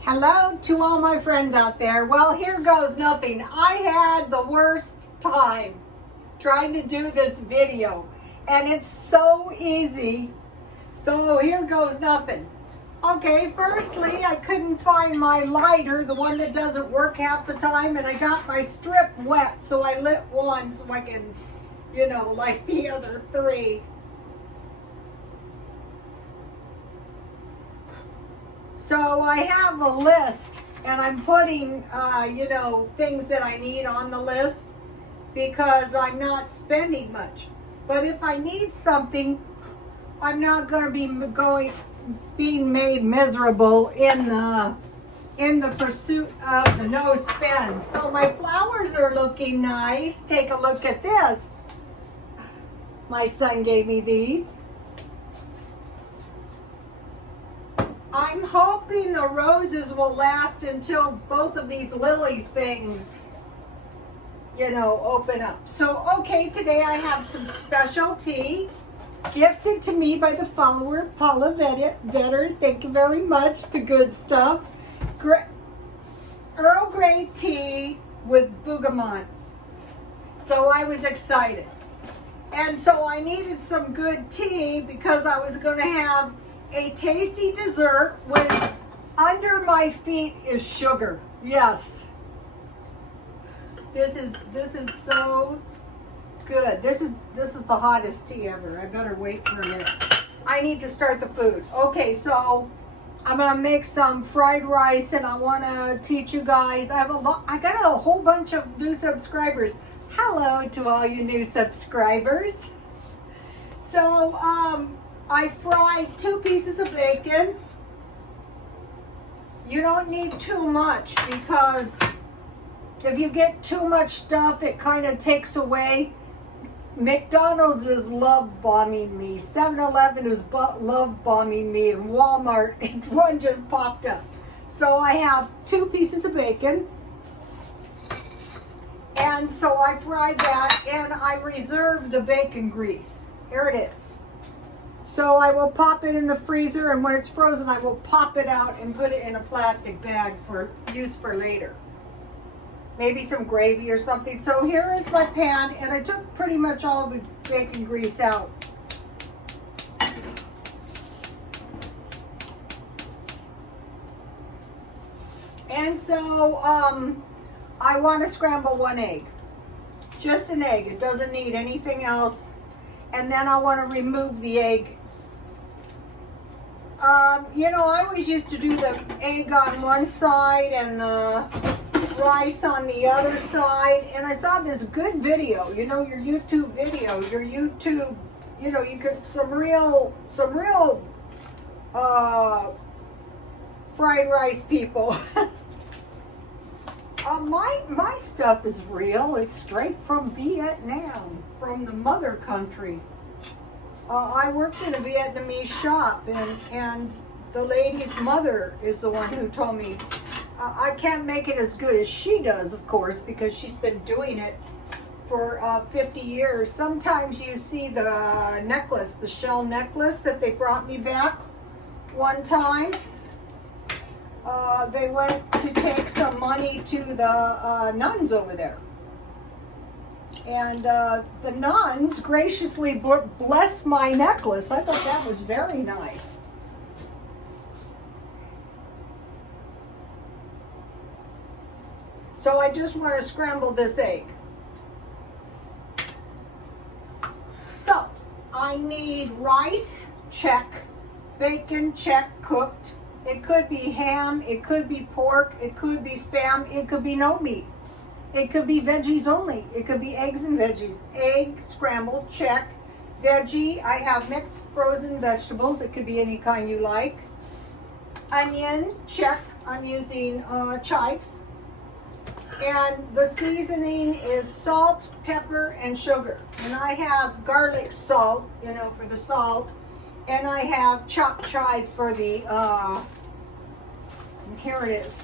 Hello to all my friends out there. Well, here goes nothing. I had the worst time trying to do this video, and it's so easy. So here goes nothing. Okay, firstly, I couldn't find my lighter, the one that doesn't work half the time, and I got my strip wet, so I lit one so I can, like the other three. So I have a list, and I'm putting, things that I need on the list because I'm not spending much. But if I need something, I'm not going to be being made miserable in the pursuit of the no spend. So my flowers are looking nice. Take a look at this. My son gave me these. I'm hoping the roses will last until both of these lily things, open up. So, okay, today I have some special tea gifted to me by the follower, Paula Vetter. Thank you very much. The good stuff. Earl Grey tea with bergamot. So I was excited. And so I needed some good tea because I was going to have a tasty dessert with under my feet is sugar. Yes. This is so good. This is the hottest tea ever. I better wait for a minute. I need to start the food. Okay, so I'm gonna make some fried rice, and I want to teach you guys. I got a whole bunch of new subscribers. Hello to all you new subscribers. So I fried 2 pieces of bacon. You don't need too much because if you get too much stuff, it kind of takes away. McDonald's is love bombing me. 7-Eleven is love bombing me. And Walmart, one just popped up. So I have 2 pieces of bacon. And so I fried that, and I reserved the bacon grease. Here it is. So I will pop it in the freezer, and when it's frozen, I will pop it out and put it in a plastic bag for use for later. Maybe some gravy or something. So here is my pan, and I took pretty much all of the bacon grease out. And so I want to scramble 1 egg. Just an egg. It doesn't need anything else. And then I want to remove the egg. I always used to do the egg on one side and the rice on the other side. And I saw this good video, your YouTube video, you could some real fried rice people. My stuff is real. It's straight from Vietnam, from the mother country. I worked in a Vietnamese shop, and the lady's mother is the one who told me. I can't make it as good as she does, of course, because she's been doing it for 50 years. Sometimes you see the necklace, the shell necklace that they brought me back one time. They went to take some money to the nuns over there. And the nuns graciously blessed my necklace. I thought that was very nice. So I just want to scramble this egg. So I need rice, check. Bacon, check, cooked. It could be ham, it could be pork, it could be Spam, it could be no meat. It could be veggies only. It could be eggs and veggies. Egg, scrambled, check. Veggie, I have mixed frozen vegetables. It could be any kind you like. Onion, check. I'm using chives. And the seasoning is salt, pepper, and sugar. And I have garlic salt, for the salt. And I have chopped chives for the, here it is.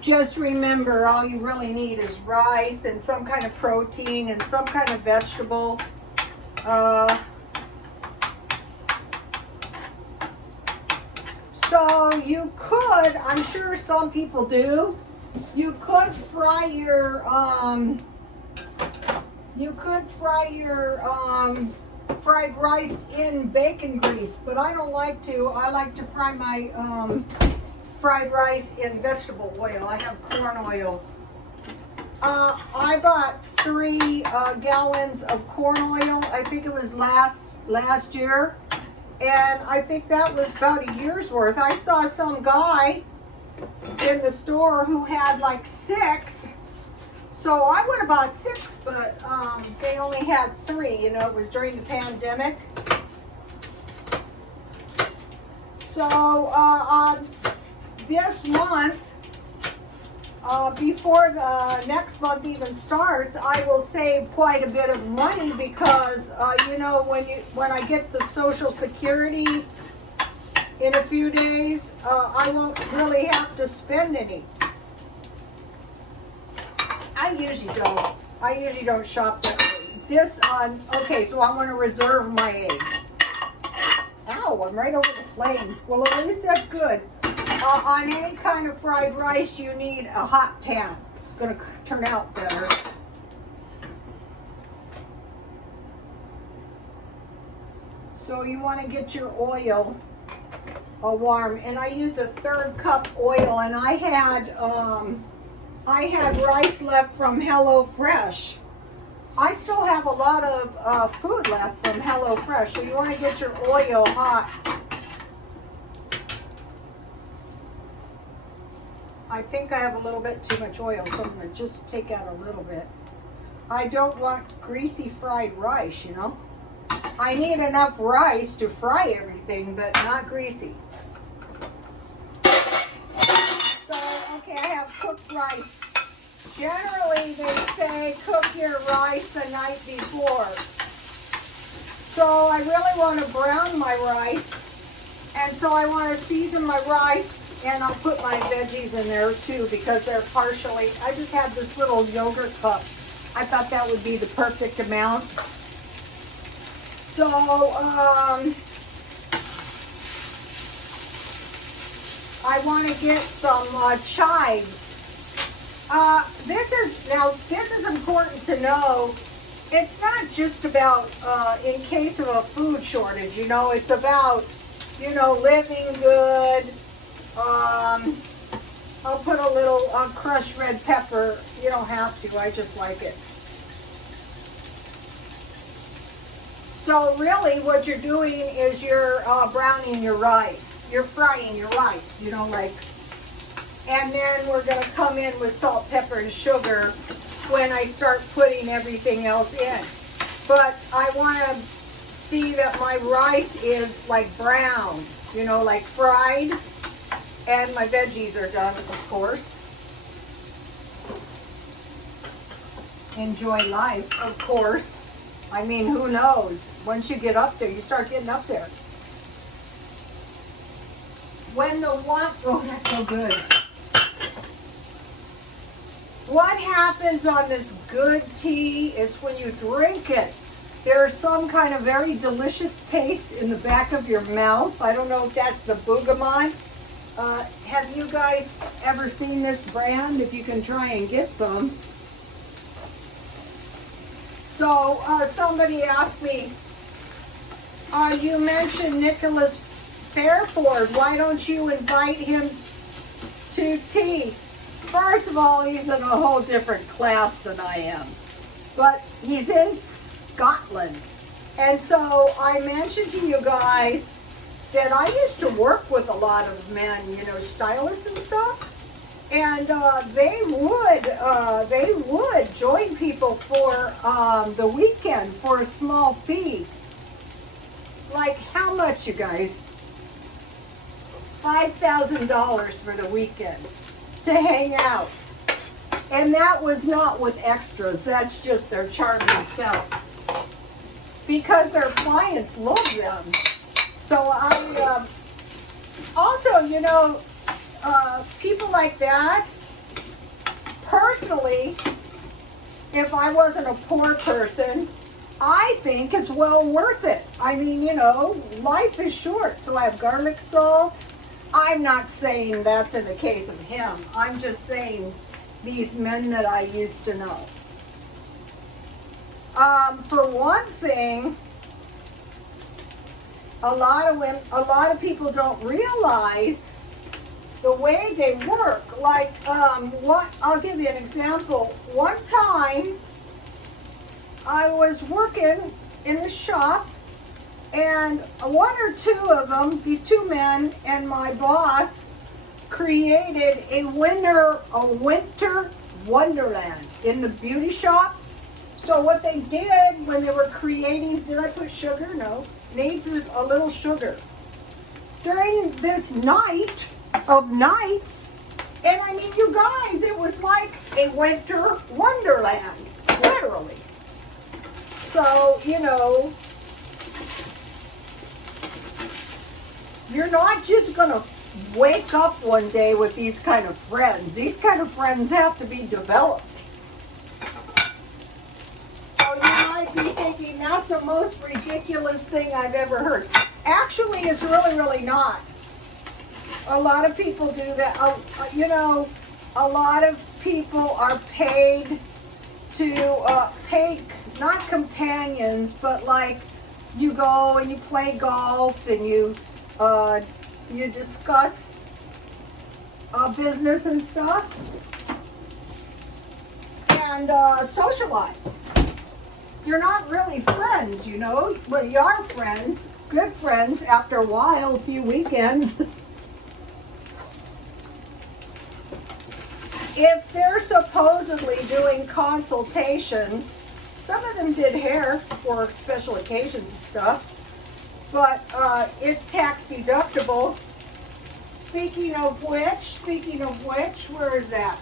Just remember, all you really need is rice and some kind of protein and some kind of vegetable. So you could, I'm sure some people do, you could fry your fried rice in bacon grease, but I don't like to. I like to fry my fried rice in vegetable oil. I have corn oil. I bought 3 gallons of corn oil. I think it was last year, and I think that was about a year's worth. I saw some guy in the store who had like 6. So I would have bought 6, but they only had 3. You know, it was during the pandemic. So this month, before the next month even starts, I will save quite a bit of money because you know, when I get the Social Security in a few days, I won't really have to spend any. I usually don't shop that way. This okay, so I want to reserve my egg. Ow, I'm right over the flame. Well, at least that's good. On any kind of fried rice, you need a hot pan. It's going to turn out better. So you want to get your oil warm. And I used a 1/3 cup oil, and I had rice left from HelloFresh. I still have a lot of food left from HelloFresh, so you want to get your oil hot. I think I have a little bit too much oil, so I'm going to just take out a little bit. I don't want greasy fried rice, you know. I need enough rice to fry everything, but not greasy. So, okay, I have cooked rice. Generally, they say cook your rice the night before. So I really want to brown my rice, and so I want to season my rice, and I'll put my veggies in there too because they're partially, I just have this little yogurt cup. I thought that would be the perfect amount. So, I want to get some chives. This is important to know. It's not just about in case of a food shortage, you know, it's about, you know, living good. I'll put a little crushed red pepper. You don't have to, I just like it. So really what you're doing is you're browning your rice. You're frying your rice, you know, like, and then we're going to come in with salt, pepper, and sugar when I start putting everything else in. But I want to see that my rice is like brown, you know, like fried. And my veggies are done, of course. Enjoy life, of course. I mean, who knows? Once you get up there, you start getting up there. When the one, oh, that's so good. What happens on this good tea is when you drink it, there's some kind of very delicious taste in the back of your mouth. I don't know if that's the Bougamon. Have you guys ever seen this brand? If you can try and get some. So somebody asked me, you mentioned Nicholas Fairford. Why don't you invite him to tea? First of all, he's in a whole different class than I am. But he's in Scotland. And so I mentioned to you guys that I used to work with a lot of men, you know, stylists and stuff, and they would join people for the weekend for a small fee. Like how much, you guys? $5,000 for the weekend to hang out, and that was not with extras. That's just their charming self, because their clients love them. So I, also, you know, people like that, personally, if I wasn't a poor person, I think it's well worth it. I mean, you know, life is short. So I have garlic salt, I'm not saying that's in the case of him. I'm just saying these men that I used to know. For one thing, a lot of people don't realize the way they work. Like, I'll give you an example. One time, I was working in the shop, and one or two of them, these two men and my boss, created a winter wonderland in the beauty shop. So what they did when they were creating, did I put sugar? No. Needs a little sugar. During this night of nights, and I mean, you guys, it was like a winter wonderland, literally. So, you know, you're not just going to wake up one day with these kind of friends. These kind of friends have to be developed. So you might be thinking, that's the most ridiculous thing I've ever heard. Actually, it's really, really not. A lot of people do that. You know, a lot of people are paid to, not companions, but like you go and you play golf and you discuss business and stuff and socialize. You're not really friends, you know. Well, you are friends, good friends after a while, a few weekends. If they're supposedly doing consultations, some of them did hair for special occasions and stuff, but it's tax deductible. Speaking of which, where is that?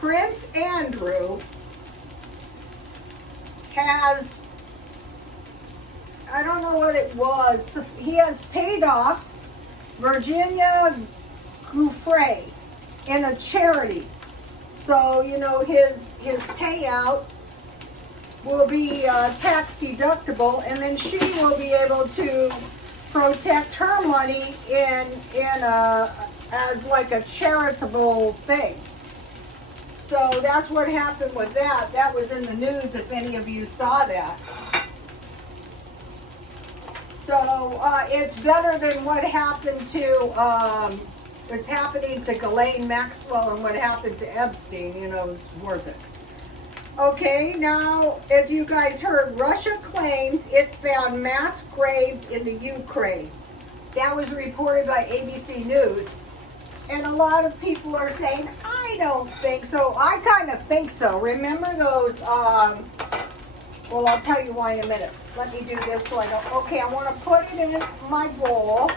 Prince Andrew has, I don't know what it was, he has paid off Virginia Giuffre in a charity. So, you know, his payout will be tax deductible, and then she will be able to protect her money as like a charitable thing. So that's what happened with that. That was in the news, if any of you saw that. So it's better than what happened to, it's happening to Ghislaine Maxwell and what happened to Epstein, you know, it's worth it. Okay, now, if you guys heard, Russia claims it found mass graves in the Ukraine. That was reported by ABC News. And a lot of people are saying, I don't think so. I kind of think so. Remember those, well, I'll tell you why in a minute. Let me do this so I don't, okay, I want to put it in my bowl.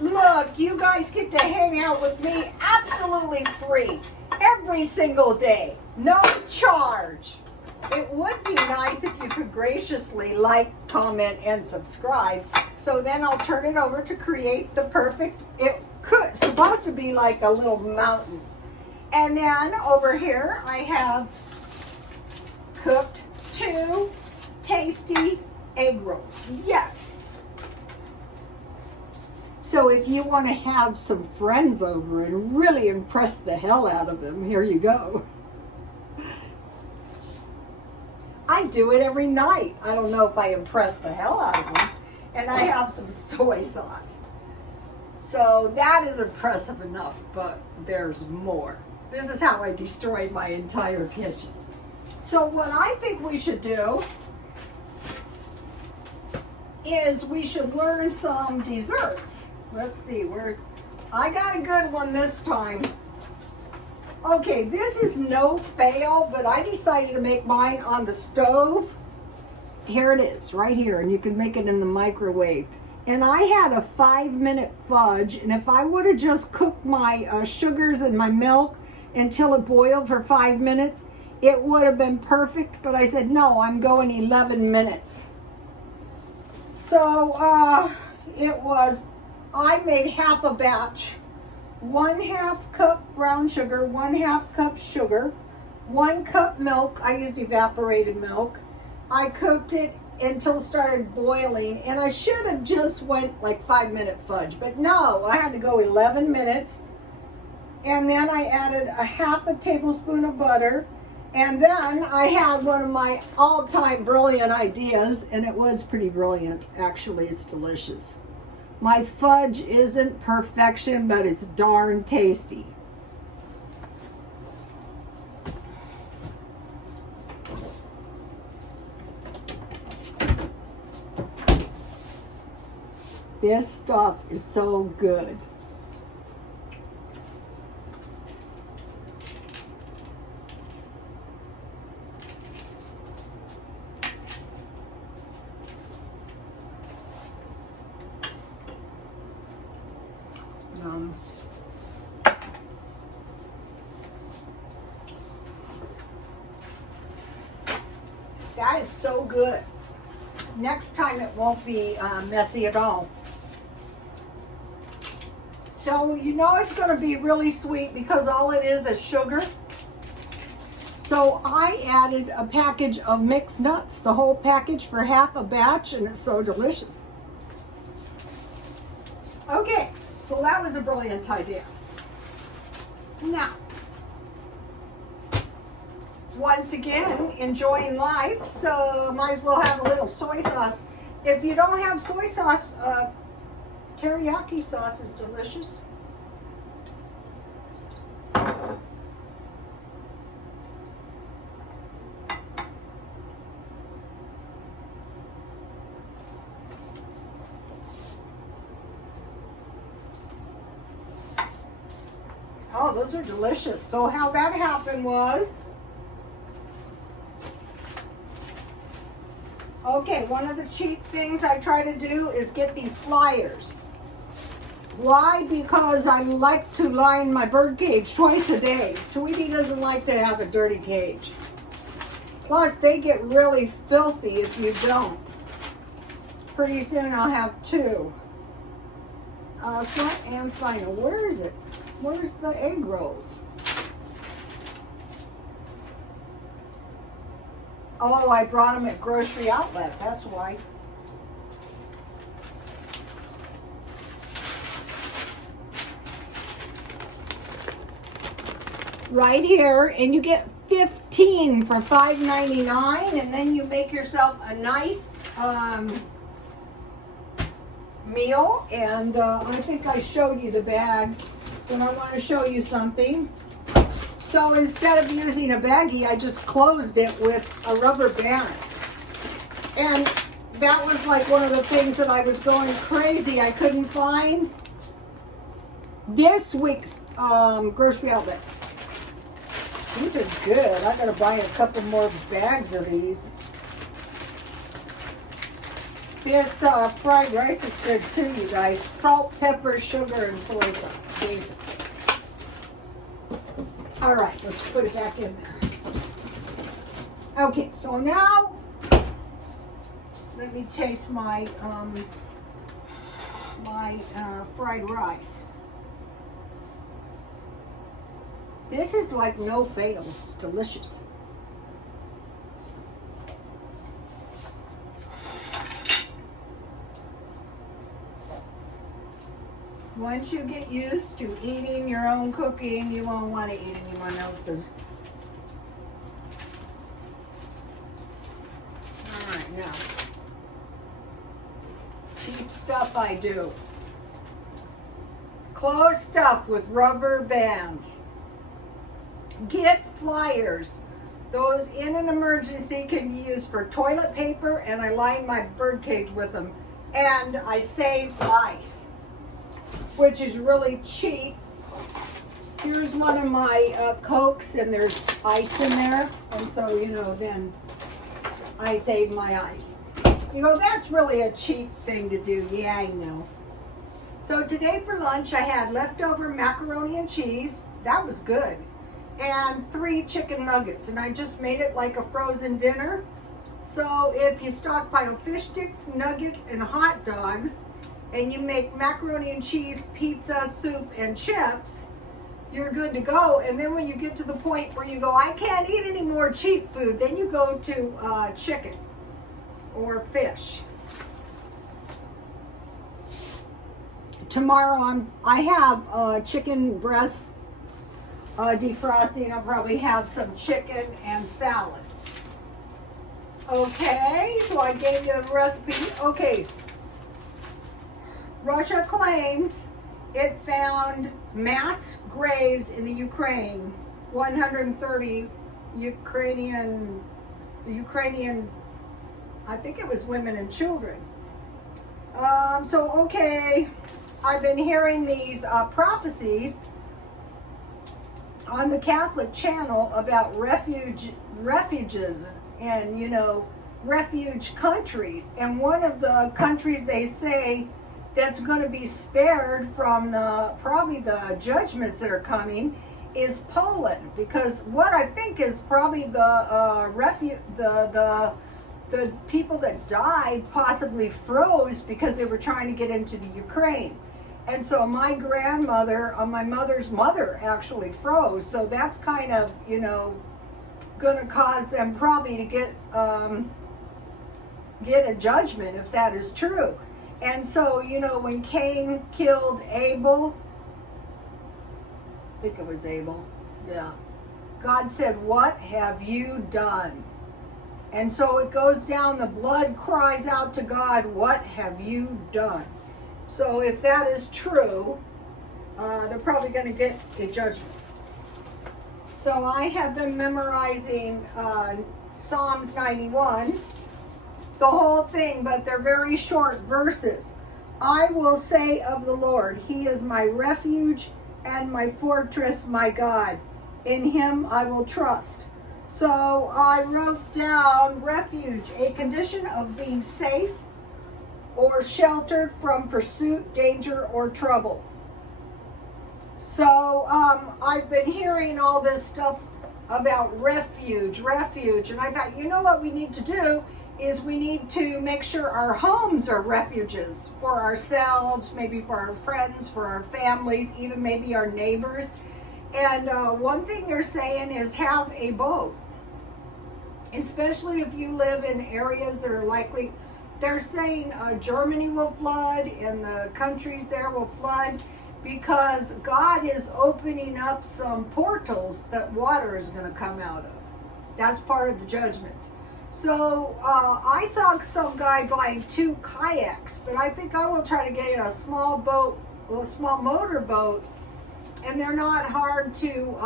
Look, you guys get to hang out with me absolutely free. Every single day. No charge. It would be nice if you could graciously like, comment, and subscribe. So then I'll turn it over to create the perfect, supposed to be like a little mountain. And then over here I have cooked 2 tasty egg rolls. Yes. So if you want to have some friends over and really impress the hell out of them, here you go. I do it every night. I don't know if I impress the hell out of them. And I have some soy sauce. So that is impressive enough, but there's more. This is how I destroyed my entire kitchen. So what I think we should do is we should learn some desserts. Let's see, I got a good one this time. Okay, this is no fail, but I decided to make mine on the stove. Here it is, right here, and you can make it in the microwave. And I had a 5-minute fudge, and if I would have just cooked my sugars and my milk until it boiled for 5 minutes, it would have been perfect, but I said, no, I'm going 11 minutes. So, I made half a batch. 1/2 cup brown sugar, 1/2 cup sugar, 1 cup milk, I used evaporated milk, I cooked it until it started boiling, and I should have just went like 5-minute fudge, but no, I had to go 11 minutes. And then I added a half a tablespoon of butter. And then I had one of my all-time brilliant ideas, and it was pretty brilliant. Actually, it's delicious. My fudge isn't perfection, but it's darn tasty. This stuff is so good. That is so good. Next time it won't be messy at all. So you know it's going to be really sweet because all it is sugar. So I added a package of mixed nuts, the whole package for half a batch, and it's so delicious. Okay, so that was a brilliant idea. Now, once again, enjoying life, so might as well have a little soy sauce. If you don't have soy sauce, teriyaki sauce is delicious. Oh, those are delicious. So how that happened was, okay, one of the cheap things I try to do is get these flyers. Why? Because I like to line my bird cage twice a day. Tweety doesn't like to have a dirty cage. Plus, they get really filthy if you don't. Pretty soon I'll have two. Front and final. Where is it? Where's the egg rolls? Oh, I brought them at Grocery Outlet. That's why. Right here, and you get 15 for $5.99, and then you make yourself a nice meal. And I think I showed you the bag, but I want to show you something. So instead of using a baggie, I just closed it with a rubber band. And that was like one of the things that I was going crazy. I couldn't find this week's Grocery Outlet. These are good. I gotta buy a couple more bags of these. This fried rice is good too, you guys. Salt, pepper, sugar, and soy sauce, basically. All right, let's put it back in there. Okay, so now let me taste my fried rice. This is like no fail. It's delicious. Once you get used to eating your own cooking, you won't want to eat anyone else's. All right, now, cheap stuff I do. Close stuff with rubber bands. Get flyers. Those in an emergency can be used for toilet paper, and I line my bird cage with them. And I save ice, which is really cheap. Here's one of my Cokes, and there's ice in there. And so, you know, then I save my ice. You know, that's really a cheap thing to do. Yeah, I know. So today for lunch, I had leftover macaroni and cheese. That was good. And 3 chicken nuggets. And I just made it like a frozen dinner. So if you stockpile fish sticks, nuggets, and hot dogs, and you make macaroni and cheese, pizza, soup, and chips, you're good to go. And then when you get to the point where you go, I can't eat any more cheap food, then you go to chicken. or fish. Tomorrow I have chicken breast defrosting. I'll probably have some chicken and salad. Okay, so I gave you the recipe. Okay, Russia claims it found mass graves in the Ukraine. 130 Ukrainian, I think it was women and children. Okay, I've been hearing these prophecies on the Catholic channel about refuges and, you know, refuge countries. And one of the countries they say that's going to be spared from probably the judgments that are coming is Poland, because what I think is probably the people that died possibly froze because they were trying to get into the Ukraine. And so my grandmother, my mother's mother, actually froze. So that's kind of, you know, going to cause them probably to get a judgment if that is true. And so, you know, when Cain killed Abel, I think it was Abel, yeah, God said, "What have you done?" And so it goes down, the blood cries out to God, "What have you done?" So if that is true, they're probably going to get a judgment. So I have been memorizing Psalms 91, the whole thing, but they're very short verses. I will say of the Lord, He is my refuge and my fortress, my God. In Him I will trust. So I wrote down refuge, a condition of being safe or sheltered from pursuit, danger, or trouble. So I've been hearing all this stuff about refuge, and I thought, you know what we need to do is we need to make sure our homes are refuges for ourselves, maybe for our friends, for our families, even maybe our neighbors. And one thing they're saying is have a boat, especially if you live in areas that are likely. They're saying Germany will flood and the countries there will flood because God is opening up some portals that water is going to come out of. That's part of the judgments. So I saw some guy buying 2 kayaks, but I think I will try to get a small boat, a small motor boat, and they're not hard to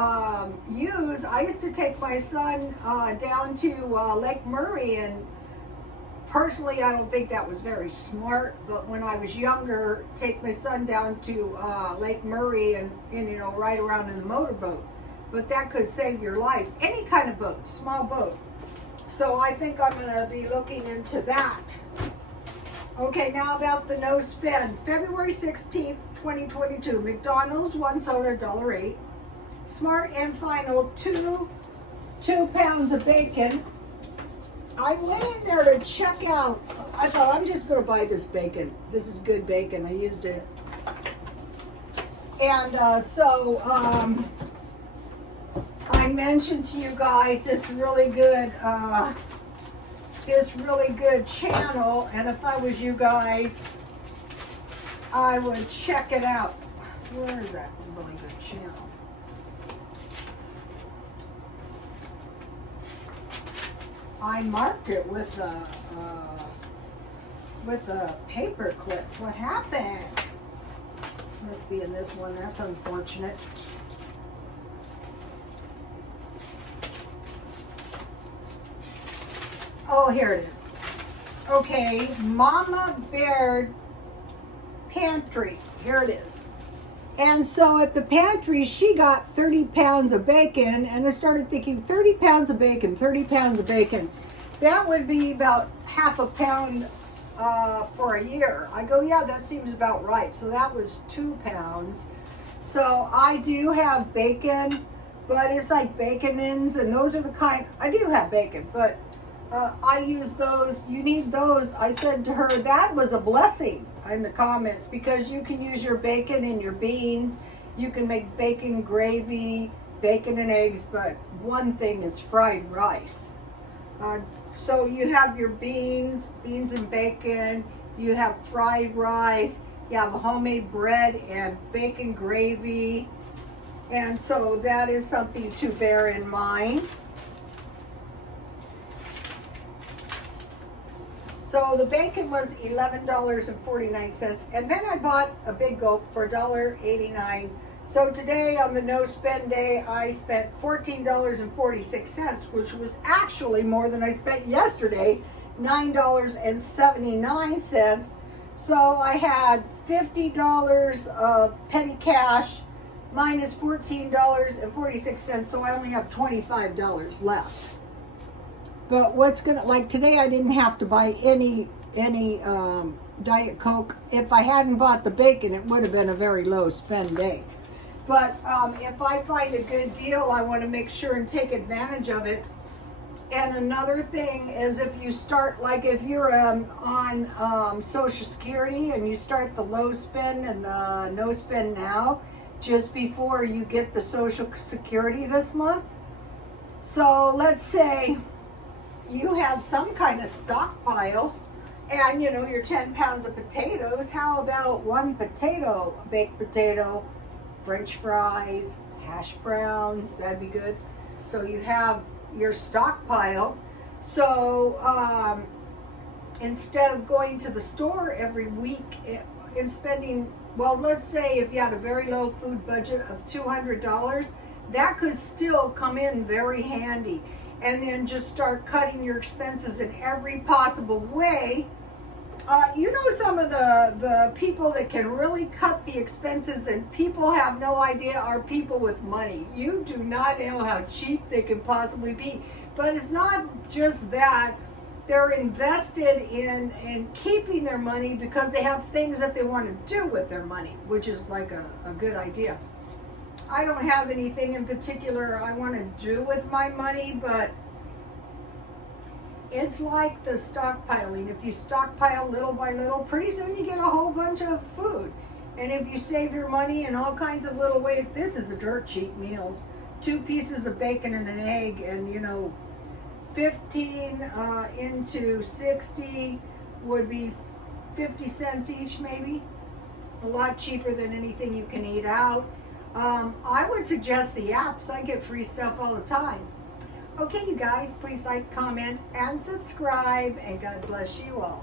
use. I used to take my son down to Lake Murray, and personally I don't think that was very smart, but when I was younger, take my son down to Lake Murray and you know, ride around in the motorboat. But that could save your life. Any kind of boat, small boat. So I think I'm going to be looking into that. Okay, now about the no spend. February 16th, 2022. McDonald's, 1 soda, $1.08. Smart and Final, 2 pounds of bacon. I went in there to check out. I thought, I'm just going to buy this bacon. This is good bacon. I used it. And I mentioned to you guys this really good channel, and if I was you guys, I would check it out. Where is that really good channel? I marked it with a paper clip. What happened? Must be in this one. That's unfortunate. Oh, here it is. Okay, Mama Bear Pantry. Here it is. And so at the pantry, she got 30 pounds of bacon, and I started thinking, 30 pounds of bacon, 30 pounds of bacon. That would be about half a pound for a year. I go, yeah, that seems about right. So that was 2 pounds. So I do have bacon, but it's like Bacon-ins, and those are the kind, I do have bacon, but I use those. You need those. I said to her, that was a blessing in the comments, because you can use your bacon in your beans. You can make bacon gravy, bacon and eggs, but one thing is fried rice. So you have your beans and bacon, you have fried rice, you have homemade bread and bacon gravy. And so that is something to bear in mind. So the bacon was $11.49, and then I bought a big gulp for $1.89. So today on the no spend day, I spent $14.46, which was actually more than I spent yesterday, $9.79. So I had $50 of petty cash minus $14.46, so I only have $25 left. But what's gonna, like today I didn't have to buy any Diet Coke. If I hadn't bought the bacon, it would have been a very low spend day. But if I find a good deal, I want to make sure and take advantage of it. And another thing is, if you start, like if you're on Social Security and you start the low spend and the no spend now, just before you get the Social Security this month. So let's say you have some kind of stockpile and you know your 10 pounds of potatoes. How about one potato, baked potato, French fries, hash browns? That'd be good. So you have your stockpile. So instead of going to the store every week and spending, well, let's say if you had a very low food budget of $200, that could still come in very handy. And then just start cutting your expenses in every possible way. You know, some of the people that can really cut the expenses and people have no idea are people with money. You do not know how cheap they can possibly be. But it's not just that. They're invested in keeping their money because they have things that they want to do with their money, which is like a good idea. I don't have anything in particular I want to do with my money, but it's like the stockpiling. If you stockpile little by little, pretty soon you get a whole bunch of food. And if you save your money in all kinds of little ways, this is a dirt cheap meal. 2 pieces of bacon and an egg, and you know, 15 into 60 would be 50 cents each, maybe. A lot cheaper than anything you can eat out. I would suggest the apps. I get free stuff all the time. Okay, you guys, please like, comment, and subscribe, and God bless you all.